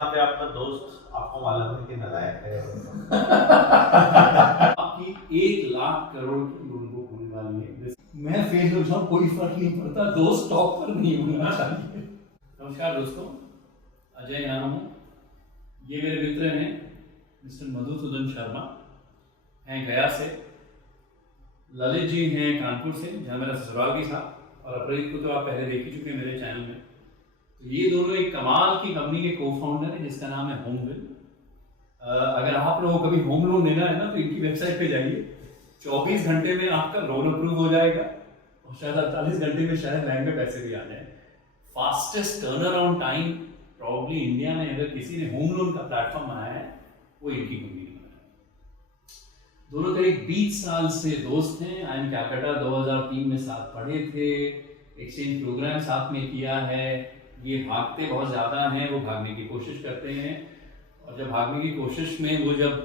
पे आपका दोस्त आपको मालूम है कि नालायक है। आपकी 1,00,000 करोड़ की लोन बुक होने वाली है। मैं फेल हो जाऊं कोई फर्क नहीं पड़ता, दोस्त टॉप पर नहीं होना चाहिए। नमस्कार दोस्तों, अजय नाम हूँ। ये मेरे मित्र हैं मिस्टर मधुसूदन शर्मा, हैं गया से। ललित जी हैं कानपुर से, जहाँ मेरा ससुराल भी था, और अपराजित को तो आप पहले देख ही चुके हैं मेरे चैनल में। तो ये दोनों एक कमाल की कंपनी के को फाउंडर हैं जिसका नाम है होमविल। अगर आप लोगों को कभी होम लोन लेना है ना तो इनकी वेबसाइट पे जाइए। 24 घंटे में आपका लोन अप्रूव हो जाएगा और शायद 48 घंटे में शायद बैंक में पैसे भी आ जाए। Fastest turn around time probably India में अगर किसी ने होम लोन का प्लेटफॉर्म बनाया है वो इनकी कंपनी ने बनाया। दोनों करीब 20 साल से दोस्त हैं। IIM कैलकाटा 2003 में साथ पढ़े थे, एक्सचेंज प्रोग्राम साथ में किया है। ये भागते बहुत ज़्यादा हैं, वो भागने की कोशिश करते हैं। और जब भागने की कोशिश में वो जब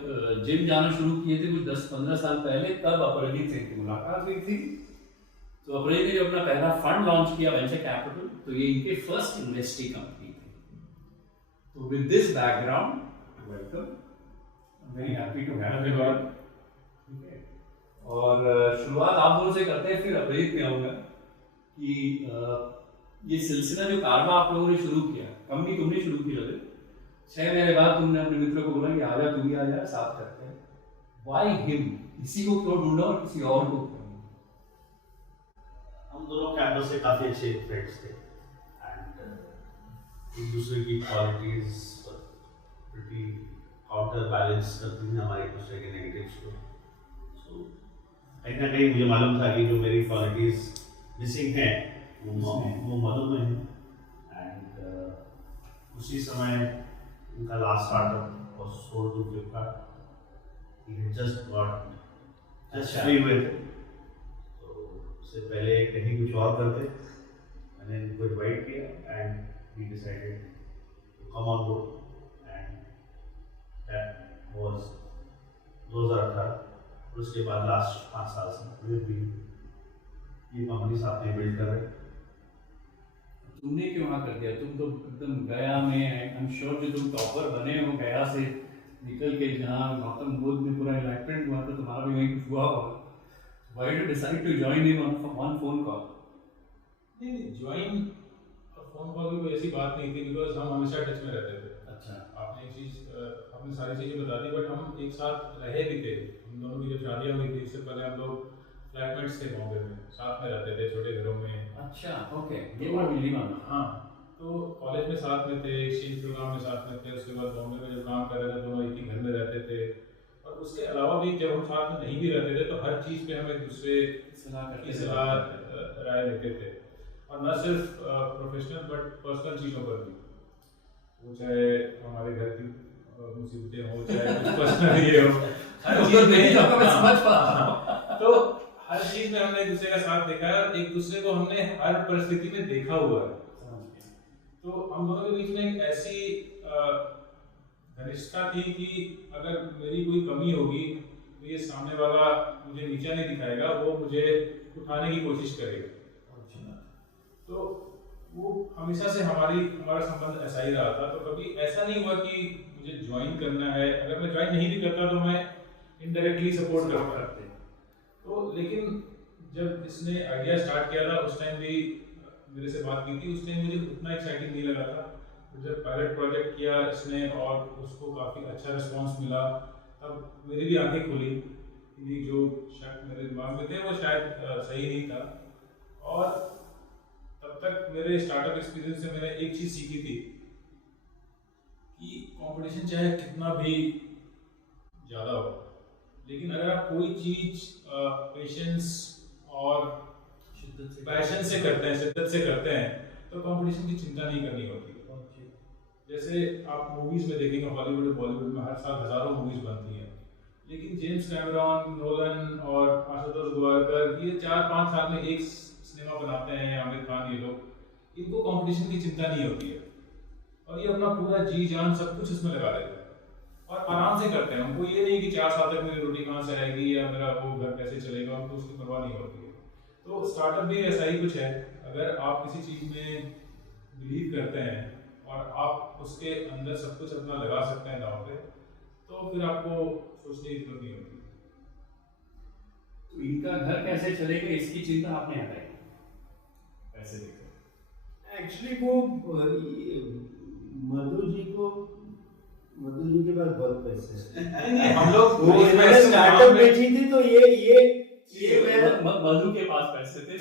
जिम जाना शुरू किए थे कुछ 10-15 साल पहले, तब अपराजित से इनकी मुलाकात हुई थी। तो अपराजित ने जब अपना पहला फंड लॉन्च किया वेंचर कैपिटल, तो ये इनके फर्स्ट इन्वेस्टी कंपनी थी। तो with this background welcome, very happy to have you. ठीक है, और शुरुआत आप दोनों से करते हैं, फिर अपराजित में आऊँगा कि ये सिलसिला जो कारवा आप लोगों ने शुरू किया, कंपनी तुमने शुरू की ललित, 6 महीने बाद तुमने अपने मित्र को बोला कि आजा तू भी आजा, साथ करते हैं। Why him? इसी को क्यों ढूंढा और किसी और को क्यों? हम दोनों कैंपस से काफी अच्छे फ्रेंड्स थे एंड एक दूसरे की क्वालिटीज प्रीटी काउंटर बैलेंस करती थी हमारे एक दूसरे के नेगेटिव्स को। सो कहीं ना कहीं मुझे मालूम था कि जो मेरी क्वालिटीज मिसिंग है वो मधु में है। एंड उसी समय उनका last startup was sold to Flipkart. He had just got just free with, तो उससे पहले कहीं कुछ और करते। मैंने इनको इनवाइट किया and we decided to come on board and that was 2018। उसके बाद लास्ट 5 साल से वी ये कंपनी साथ में बिल्ड कर रहे हैं। तुमने क्यों हाँ कर दिया? तुम तो एकदम गया में, आई एम श्योर जो तुम टॉपर बने हो गया से निकल के, जहाँ गौतम बुद्ध में पूरा एनलाइटमेंट हुआ था, तुम्हारा भी वहीं कुछ हुआ होगा। Why do decide to join him on one phone call? नहीं, ज्वाइन और फोन कॉल की कोई ऐसी बात नहीं थी, बिकॉज हम हमेशा टच में रहते थे। अच्छा, आपने एक चीज़ आपने सारी चीज़ें बता दी, बट हम एक साथ रहे भी थे। हम दोनों की जब शादियाँ हुई थी उससे पहले हम लोग फ्लैटमेट्स थे बॉम्बे में, साथ में रहते थे छोटे घरों में। अच्छा, ओके, ये बात मिली मानो। हाँ, तो कॉलेज में साथ में थे, एक्सचेंज प्रोग्राम में साथ में थे। उसके बाद बॉम्बे में जब काम कर रहे थे दोनों एक ही घर में रहते थे। और उसके अलावा भी जब हम साथ में नहीं भी रहते थे तो हर चीज़ पे हम एक दूसरे की सलाह राय लेते थे, और न सिर्फ प्रोफेशनल बट पर्सनल चीज़ों पर भी, वो चाहे हमारे घर की मुसीबतें हो, चाहे कुछ पर्सनल ये हो, हर चीज़ में समझ पा रहा हूँ। तो हर चीज़ में हमने एक दूसरे का साथ देखा है और एक दूसरे को हमने हर परिस्थिति में देखा हुआ है। तो हम दोनों के बीच में एक ऐसी घनिष्ठता थी कि अगर मेरी कोई कमी होगी तो ये सामने वाला मुझे नीचा नहीं दिखाएगा, वो मुझे उठाने की कोशिश करेगा। तो वो हमेशा से हमारा संबंध ऐसा ही रहा था। तो कभी ऐसा नहीं हुआ कि मुझे ज्वाइन करना है। अगर मैं ज्वाइन नहीं भी करता तो मैं इनडायरेक्टली सपोर्ट करता। तो लेकिन जब इसने आइडिया स्टार्ट किया था उस टाइम भी मेरे से बात की थी, उस टाइम मुझे उतना एक्साइटिंग नहीं लगा था। तो जब पायलट प्रोजेक्ट किया इसने और उसको काफ़ी अच्छा रिस्पांस मिला, तब मेरी भी आंखें खुली कि जो शायद मेरे दिमाग में थे वो शायद सही नहीं था। और तब तक मेरे स्टार्टअप एक्सपीरियंस से मैंने एक चीज़ सीखी थी कि कंपटीशन चाहे कितना भी ज़्यादा हो, लेकिन अगर आप कोई चीज़ पेशेंस और पैशन से करते हैं, शिद्दत से करते हैं, तो कंपटीशन की चिंता नहीं करनी होती। जैसे आप मूवीज़ में देखेंगे, हॉलीवुड और बॉलीवुड में हर साल हज़ारों मूवीज़ बनती हैं, लेकिन जेम्स कैमरॉन, नोलन और आशुतोष गोवारिकर ये 4-5 साल में एक सिनेमा बनाते हैं। आमिर खान, ये लोग, इनको कंपटीशन की चिंता नहीं होती है और ये अपना पूरा जी जान सब कुछ इसमें लगा देते हैं और आराम से करते हैं। उनको ये नहीं कि 4 साल तक मेरी रोटी कहाँ से आएगी या मेरा वो घर कैसे चलेगा, उनको उसकी परवाह नहीं होती है। तो स्टार्टअप भी ऐसा ही कुछ है। अगर आप किसी चीज़ में बिलीव करते हैं और आप उसके अंदर सब कुछ अपना लगा सकते हैं दांव पे, तो फिर आपको सोचने की जरूरत नहीं होती। तो इनका घर कैसे चलेगा इसकी चिंता आपने हटाई पैसे देकर। एक्चुअली वो मधु जी के पास बहुत पैसे हैं। हम लोग वो इन्होंने स्टार्टअप बेची थी तो ये मेरा मधु के पास पैसे थे,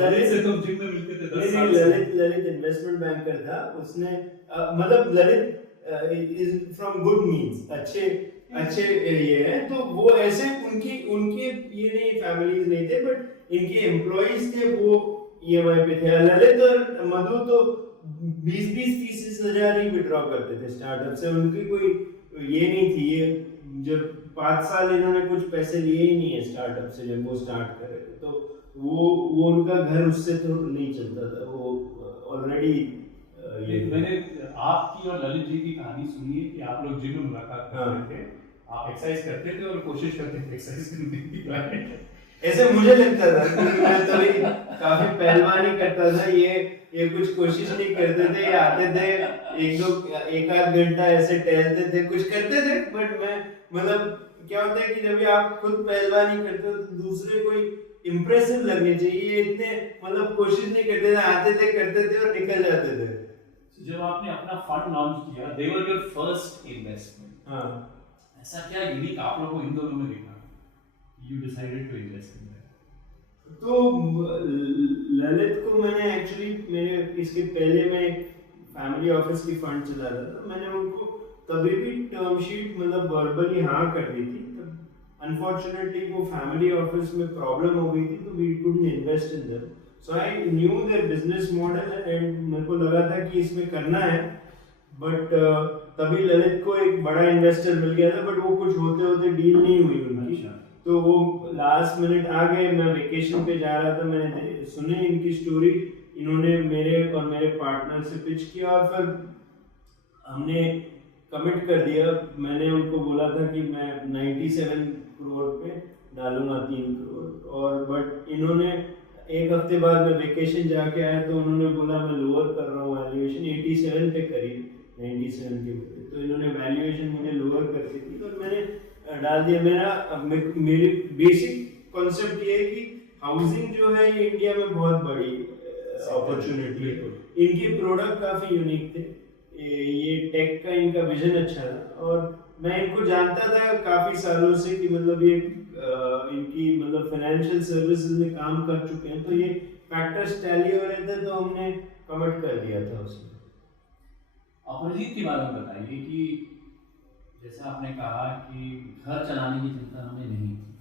ललित से तुम जिम में मिलते थे 10 साल से। ललित इन्वेस्टमेंट बैंकर था। उसने मतलब Lalit is from good means, अच्छे ये है। तो वो ऐसे उनके ये नहीं फैमिलीज नहीं थे, बट इनके एम्प्लॉइज थे वो ईएमआई पे थे। ललित और मधु तो 20-30 हजार ही विड्रॉ करते थे स्टार्टअप से। उनकी कोई ये नहीं थी। ये जब 5 साल इन्होंने कुछ पैसे लिए ही नहीं है स्टार्टअप से जब वो स्टार्ट कर रहे थे, तो वो उनका घर उससे तो नहीं चलता था। वो ऑलरेडी मैंने आपकी और ललित जी की कहानी सुनी है कि आप लोग जिम में मुलाकात करते थे, आप एक्सरसाइज करते थे और कोशिश करते थे एक्सरसाइज करने की। ऐसे मुझे लगता था, क्योंकि मैं तो भी काफी पहलवानी करता था। ये कुछ कोशिश नहीं करते थे, ये आते थे एक आध घंटा ऐसे टहलते थे, कुछ करते थे। बट मैं मतलब क्या होता है कि जब आप खुद पहलवानी करते हो तो दूसरे कोई इम्प्रेसिव लगने चाहिए। ये इतने मतलब कोशिश नहीं करते थे, आते थे, करते थे और निकल जाते थे। जब आपने अपना फंड लॉन्च किया, they were your first investment. हाँ, ऐसा क्या यूनिक आप लोगों को इन दोनों में देखा? You decided to invest in that. तो ललित को मैंने एक्चुअली मेरे इसके पहले मैं एक फैमिली ऑफिस की फंड चला रहा था। मैंने उनको तभी भी टर्म शीट मतलब वर्बली हाँ कर दी थी। अनफॉर्चुनेटली वो फैमिली ऑफिस में प्रॉब्लम हो गई थी, तो we couldn't invest in them. So I knew their business model and मेरे को लगा था कि इसमें करना है। बट तभी ललित को एक बड़ा इन्वेस्टर मिल गया था, बट वो कुछ होते होते डील नहीं हुई उनकी। तो वो लास्ट मिनट आ गए। मैं वेकेशन पे जा रहा था, मैंने सुनी इनकी स्टोरी। इन्होंने मेरे और मेरे पार्टनर से पिच किया और फिर हमने कमिट कर दिया। मैंने उनको बोला था कि मैं 97 करोड़ पे डालूंगा 3 करोड़। और बट इन्होंने एक हफ्ते बाद मैं वेकेशन जाके आया तो उन्होंने बोला मैं लोअर कर रहा हूँ वैल्यूएशन, 87 पे करी 97 के बदले। तो इन्होंने वैल्यूएशन मुझे लोअर करके दी तो मैंने डाल दिया। मेरी बेसिक कॉन्सेप्ट ये है कि हाउसिंग जो है ये इंडिया में बहुत बड़ी अपॉर्चुनिटी है। इनके प्रोडक्ट काफ़ी यूनिक थे, ये टेक का इनका विजन अच्छा था। और मैं इनको जानता था काफ़ी सालों से कि मतलब ये इनकी मतलब फाइनेंशियल सर्विसेज में काम कर चुके हैं, तो ये फैक्टर्स टैली हो रहे थे तो हमने कमिट कर दिया था उसमें। अपरिजीत के बारे में बताइए कि जैसे आपने कहा कि घर चलाने की चिंता हमें नहीं थी,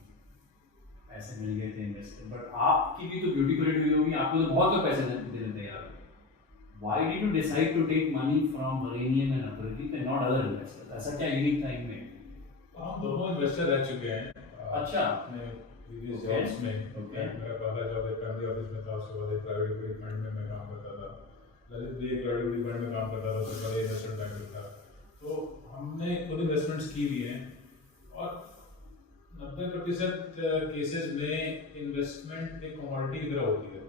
पैसे मिल गए थे इन्वेस्टर, बट आपकी भी तो ब्यूटी परेड हुई होगी, आपको तो बहुत पैसे देने तैयार हो। Why did you decide to take money from Millennium and Aparijeet and not other investors? ऐसा क्या यूनिक था इनमें? हम दोनों इन्वेस्टर रह चुके हैं। अच्छा। अपने प्रीवियस जॉब्स में। मेरा पहला जॉब एक फैमिली ऑफिस में था, उसके बाद एक प्राइवेट इक्विटी फंड में मैं काम करता था। ललित भी एक प्राइवेट इक्विटी फंड में काम करता था, उससे पहले इन्वेस्टमेंट बैंकर था। तो हमने खुद इन्वेस्टमेंट्स की भी हैं और 90% केसेस में इन्वेस्टमेंट एक कमोडिटी की तरह होती है।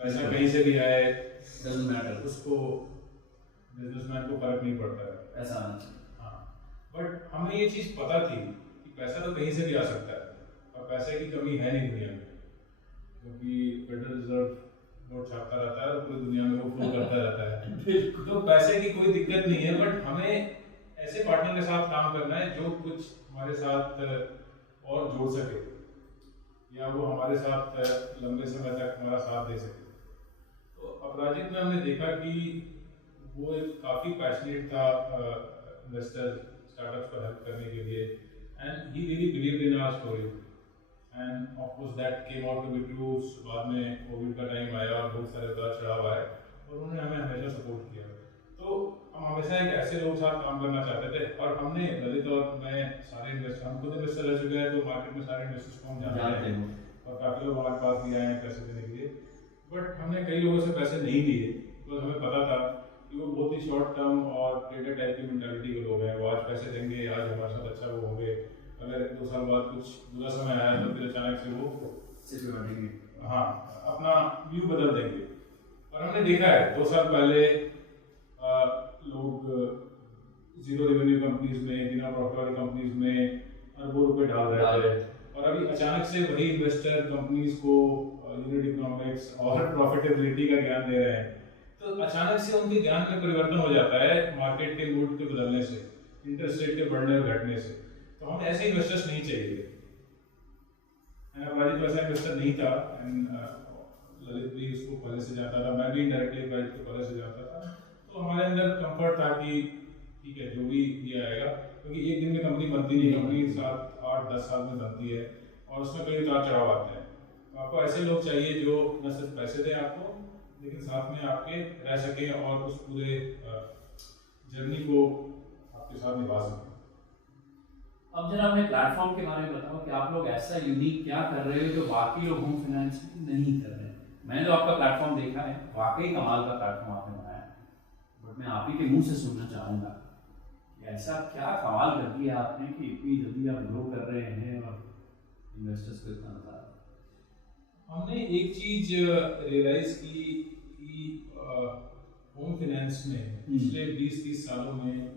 पैसा कहीं से भी आए Doesn't matter. उसको बिजनेसमैन को फर्क नहीं पड़ता है ऐसा। हाँ, बट हमें ये चीज़ पता थी कि पैसा तो कहीं से भी आ सकता है और पैसे की कमी है नहीं दुनिया में, क्योंकि फेडरल रिजर्व नोट छापता रहता है और पूरी दुनिया में वो फ्लो करता रहता है। तो पैसे की कोई दिक्कत नहीं है, बट हमें ऐसे पार्टनर के साथ काम करना है जो कुछ हमारे साथ और जोड़ सके या वो हमारे साथ लंबे समय तक हमारा साथ दे सके। तो अपराजित में हमने देखा कि वो एक काफ़ी पैशनेट था इन्वेस्टर स्टार्टअप्स को हेल्प करने के लिए, and he really believed in our story and of course that came out to be true. बाद में कोविड का टाइम आया और बहुत सारे उतार चढ़ाव आए और उन्होंने हमें हमेशा सपोर्ट किया। तो हम हमेशा एक ऐसे लोग साथ काम करना चाहते थे और हमने ललित और मैं सारे इन्वेस्टर, हम खुद इन्वेस्टर रह चुके हैं तो मार्केट में सारे इन्वेस्टर्स को हम जानते हैं और काफ़ी लोग हमारे पास भी आए हैं पैसे देने के लिए। बट हमने कई लोगों से पैसे नहीं लिए तो हमें पता था कि वो बहुत ही शॉर्ट टर्म और ट्रेडर टाइप की मेंटालिटी के लोग हैं। वो आज पैसे देंगे, आज हमारे साथ अच्छा वो होंगे, अगर 2 साल बाद कुछ बुरा समय आया तो फिर अचानक से वो हाँ अपना व्यू बदल देंगे। और और हमने देखा है 2 साल पहले लोग जीरो रेवेन्यू कंपनीज में, बिना प्रॉफिट वाली कंपनीज में अरबों रुपए डाल रहे थे, और अभी अचानक से वही इन्वेस्टर कंपनीज को यूनिट इकोनॉमिक्स और प्रॉफिटेबिलिटी का ज्ञान दे रहे हैं। तो अचानक से उनके ज्ञान में परिवर्तन हो जाता है मार्केट के मूड के बदलने से, इंटरेस्ट रेट के बढ़ने और घटने से। तो हमें ऐसे इन्वेस्टर्स नहीं चाहिए। अबाजी तो ऐसा इन्वेस्टर नहीं था, ललित भी उसको पहले से जानता था, मैं भी इनडायरेक्टली अबाजी को पहले से जानता था। तो हमारे अंदर कंफर्ट था कि ठीक है, जो भी ये आएगा, क्योंकि एक दिन में कंपनी बनती नहीं, कंपनी 7, 8, 10 साल में बनती है और उसमें कई उतार चढ़ाव आते हैं। तो आपको ऐसे लोग चाहिए जो न सिर्फ पैसे दें आपको, लेकिन साथ में आपके रह सकें और उस पूरे जर्नी को आपके साथ निभा सकें। अब जरा हमें प्लेटफॉर्म के बारे में बताओ कि आप लोग ऐसा यूनिक क्या कर रहे हो जो बाकी लोग होम फाइनेंस में नहीं कर रहे हैं। मैंने जो आपका प्लेटफॉर्म देखा है, वाकई कमाल का प्लेटफॉर्म आपने बनाया है, बट मैं आप ही के मुंह से सुनना चाहूँगा कि ऐसा क्या कमाल कर दिया आपने कि इतनी जल्दी आप ग्रो कर रहे हैं और इन्वेस्टर्स को इतना मजा आ रहा है। हमने एक चीज रियलाइज की कि होम फाइनेंस में पिछले 20-30 सालों में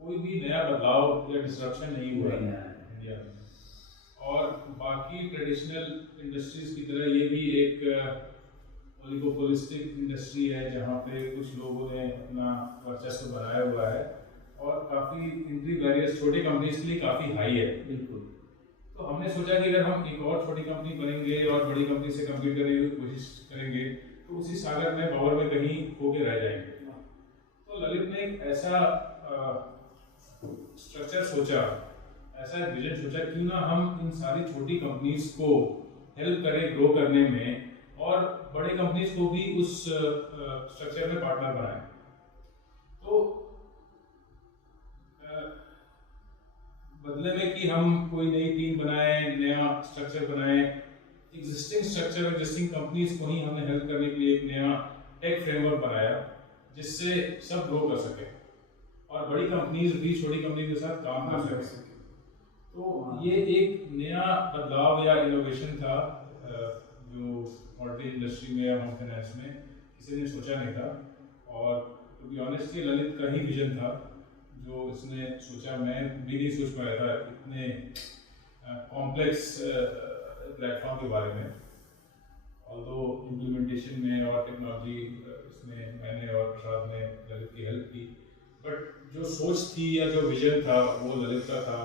कोई भी नया बदलाव या डिस्ट्रप्शन नहीं हुआ है इंडिया में, और बाकी ट्रेडिशनल इंडस्ट्रीज की तरह ये भी एक ओलिगोपोलिस्टिक इंडस्ट्री है जहाँ पे कुछ लोगों ने अपना वर्चस्व बनाया हुआ है, और काफ़ी एंट्री बैरियर्स छोटी कंपनीज के लिए काफ़ी हाई है। बिल्कुल। तो हमने सोचा कि अगर हम एक और छोटी कंपनी बनेंगे और बड़ी कंपनी से कम्पीट करने की कोशिश करेंगे तो उसी सागर में भंवर में कहीं होके रह जाएंगे। तो ललित ने एक ऐसा स्ट्रक्चर सोचा, ऐसा एक विजन सोचा, क्यों ना हम इन सारी छोटी कंपनीज को हेल्प करें ग्रो करने में, और बड़े कंपनीज को भी उस स्ट्रक्चर में पार्टनर बनाएं। तो बदले में कि हम कोई नई टीम बनाएं, नया स्ट्रक्चर बनाएं, एग्जिस्टिंग स्ट्रक्चर, एग्जिस्टिंग कंपनीज को ही हमने हेल्प करने के लिए एक नया टेक फ्रेमवर्क बनाया जिससे सब ग्रो कर सके और बड़ी कंपनीज भी छोटी कंपनी के साथ काम कर सके। तो ये एक नया बदलाव या इनोवेशन था जो मॉर्गेज इंडस्ट्री में या होम फाइनेंस में किसी ने सोचा नहीं था, और टू बी ऑनेस्ट ये ललित का ही विजन था जो इसने सोचा। मैं भी नहीं सोच पाया था इतने कॉम्प्लेक्स प्लेटफॉर्म के बारे में, ऑल्दो इम्प्लीमेंटेशन में और टेक्नोलॉजी इसमें मैंने और प्रसाद ने ललित की हेल्प की, बट जो सोच थी या जो विजन था वो ललित का था,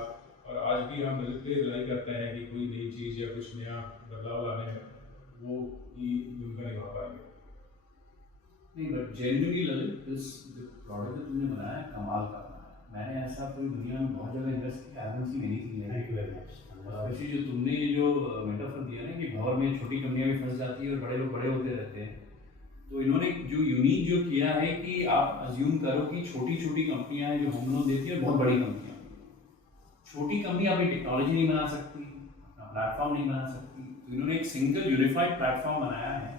और आज भी हम ललित पे रिलाई करते हैं कि कोई नई चीज़ या कुछ नया बदलाव लाने में वो ही भूमिका निभा पाएंगे। नहीं, but genuinely Lalit this product जो तुमने बनाया है कमाल का बनाया है। मैंने ऐसा पूरी दुनिया में बहुत जगह इन्वेस्ट किया, एजेंसी नहीं की है। Thank you very much. Specially जो तुमने जो मेटाफर दिया ना कि भंवर में छोटी कंपनियां भी फंस जाती है और बड़े लोग बड़े होते रहते हैं, तो इन्होंने जो यूनिक जो किया है कि आप अज्यूम करो कि छोटी छोटी कंपनियां हैं जो होम लोन देती है और बहुत बड़ी कंपनियां। छोटी कंपनी अपनी टेक्नोलॉजी नहीं बना सकती, अपना प्लेटफॉर्म नहीं बना सकती, तो इन्होंने एक सिंगल यूनिफाइड प्लेटफॉर्म बनाया है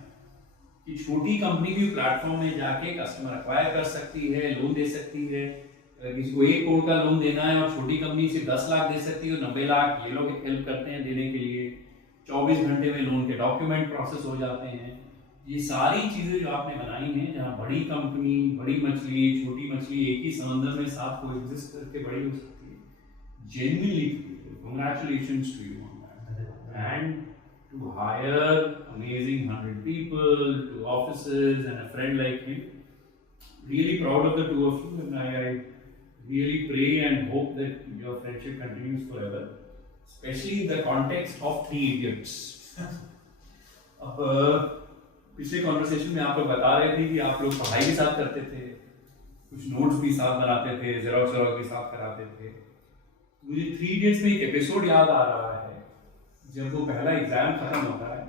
कि छोटी कंपनी भी प्लेटफॉर्म में जाके कस्टमर एक्वायर कर सकती है, लोन दे सकती है। किसी को 1 करोड़ का लोन देना है और छोटी कंपनी सिर्फ 10 लाख दे सकती है, 90 लाख ये लोग हेल्प करते हैं देने के लिए। 24 घंटे में लोन के डॉक्यूमेंट प्रोसेस हो जाते हैं। ये सारी चीज़ें जो आपने बनाई हैं, जहाँ बड़ी कंपनी, बड़ी मछली, छोटी मछली एक ही समंदर में साथ कोएग्जिस्ट करके बड़ी हो सकती है, genuinely congratulations to you on that. And to hire amazing 100 people, 2 offices and a friend like him, really proud of the two of you, and I really pray and hope that your friendship continues forever, especially in the context of 3 idiots. अब पिछले conversation में आप लोग बता रहे थे कि आप लोग पढ़ाई भी साथ करते थे, कुछ नोट्स भी साथ बनाते थे, जेरोक्स भी साथ कराते थे। मुझे 3 इडियट्स में एक एपिसोड याद आ रहा है जब वो पहला एग्जाम खत्म होता है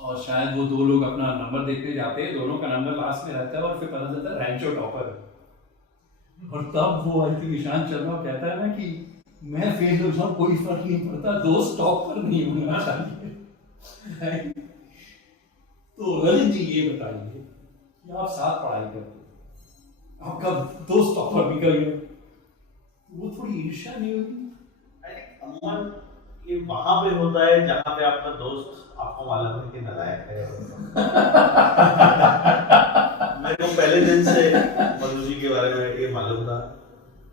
और शायद वो 2 लोग अपना नंबर देखने जाते हैं, दोनों का नंबर लास्ट में रहता है और फिर पता चलता है रैंचो टॉपर है। और तब वो आई थिंक ईशान शर्मा कहता है ना कि मैं फेल हो जाऊं कोई फर्क नहीं पड़ता, दोस्त टॉपर नहीं होना चाहिए। तो ललित जी ये बताइए कि आप साथ पढ़ाई करते, आपका दोस्त टॉपर निकल गया, वो थोड़ी ईर्ष्या नहीं होती? I think अमूमन ये वहां पे होता है जहाँ पे आपका दोस्त आपको मालूम है कि नालायक है। मेरे को पहले दिन से मनु जी के बारे में ये मालूम था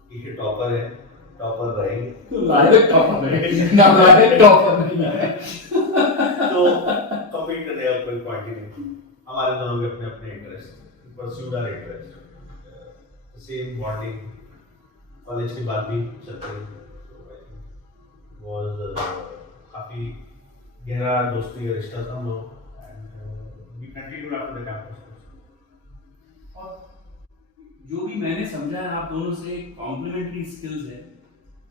कि ये टॉपर है, टॉपर रहेंगे। लायक टॉपर नहीं, नालायक टॉपर नहीं है। तो कम्पीट करने का कोई पॉइंट ही नहीं। हमारे दोनों के अपने अपने interest, pursued our interest, same bonding college के बाद भी चलते रही। वाज काफी गहरा दोस्ती का रिश्ता था हम लोग and we continued after the campus. और जो भी मैंने समझा है आप दोनों से कॉम्प्लीमेंट्री स्किल्स है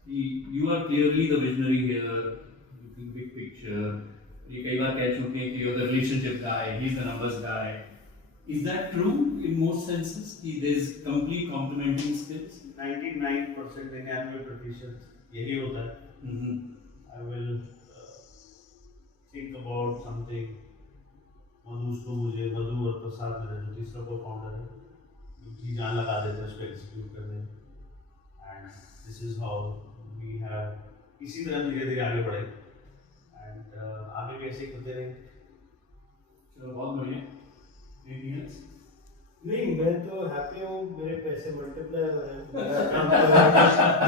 कि you are clearly the visionary here, big picture. ये कई बार कह चुके हैं कि you are the relationship guy, he is the numbers guy. Is that true in most senses कि there is complete complementary skills? 99% 99% यही होता है। I will think about something. मधु और प्रसाद मेरा जो तीसरा co-founder है, जी जान लगा देते हैं उसको execute करने। And this is how we have इसी तरह धीरे धीरे आगे बढ़े and आगे भी ऐसे ही करते रहे। चलो बहुत बढ़िया। Anything else? नहीं, मैं तो हैप्पी हूँ, मेरे पैसे मल्टीप्लाई हो रहे हैं। मेरा काम तो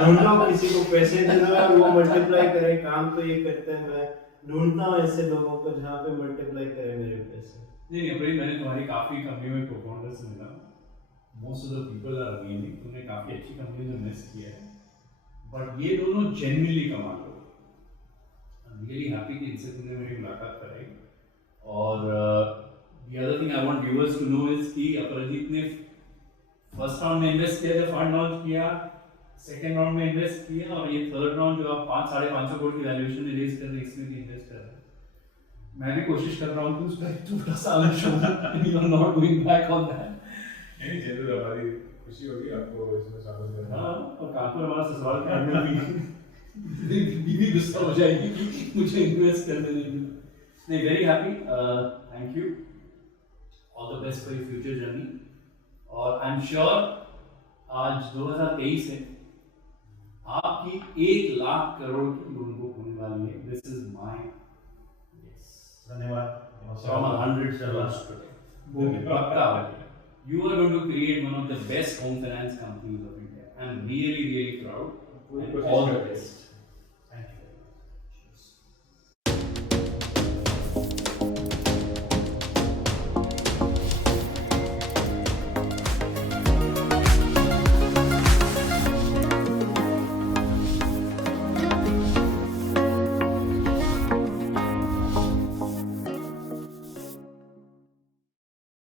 ढूंढता हूँ किसी को पैसे दे दो और वो मल्टीप्लाई करे। काम तो ये करते हैं, मैं ढूंढता हूँ ऐसे लोगों को जहाँ पे मल्टीप्लाई करे मेरे पैसे। नहीं अभी मैंने तुम्हारी काफ़ी कंपनी में co-founders से मिला। Most of the people are amazing, तुमने काफ़ी अच्छी कंपनी में इन्वेस्ट किया है, बट ये दोनों जेन्युइनली कमाल हो। आई एम रियली हैप्पी कि इनसे तुमने मेरी मुलाकात कराई। और the other thing I want viewers to know is कि अपराजित ने फर्स्ट राउंड में इन्वेस्ट किया, जब फंड लॉन्च किया, सेकेंड राउंड में इन्वेस्ट किया, और ये थर्ड राउंड जो आप 5-550 करोड़ की वैल्यूएशन में रेज कर रहे हैं इसमें भी इन्वेस्ट कर रहे हैं। मैं भी कोशिश कर रहा हूँ कि उसका एक छोटा सा अंश हो, you are not going back on that। नहीं, जरूर हमारी खुशी होगी आपको इसमें शामिल करना। हाँ, और कानपुर हमारा ससुराल का अंदर भी बीवी गुस्सा हो जाएगी कि मुझे इन्वेस्ट करने नहीं दिया। नहीं, very happy, thank you, all the best for your future journey. और आई एम श्योर आज 2023 है, आपकी 1 लाख करोड़ की लोन बुक होने वाली है। दिस इज माय धन्यवाद। from 100 crores today. पक्का वाली। You are going to create one of the best home finance companies of India. I'm really, really proud. पूरी And कोशिश all the करेंगे। best.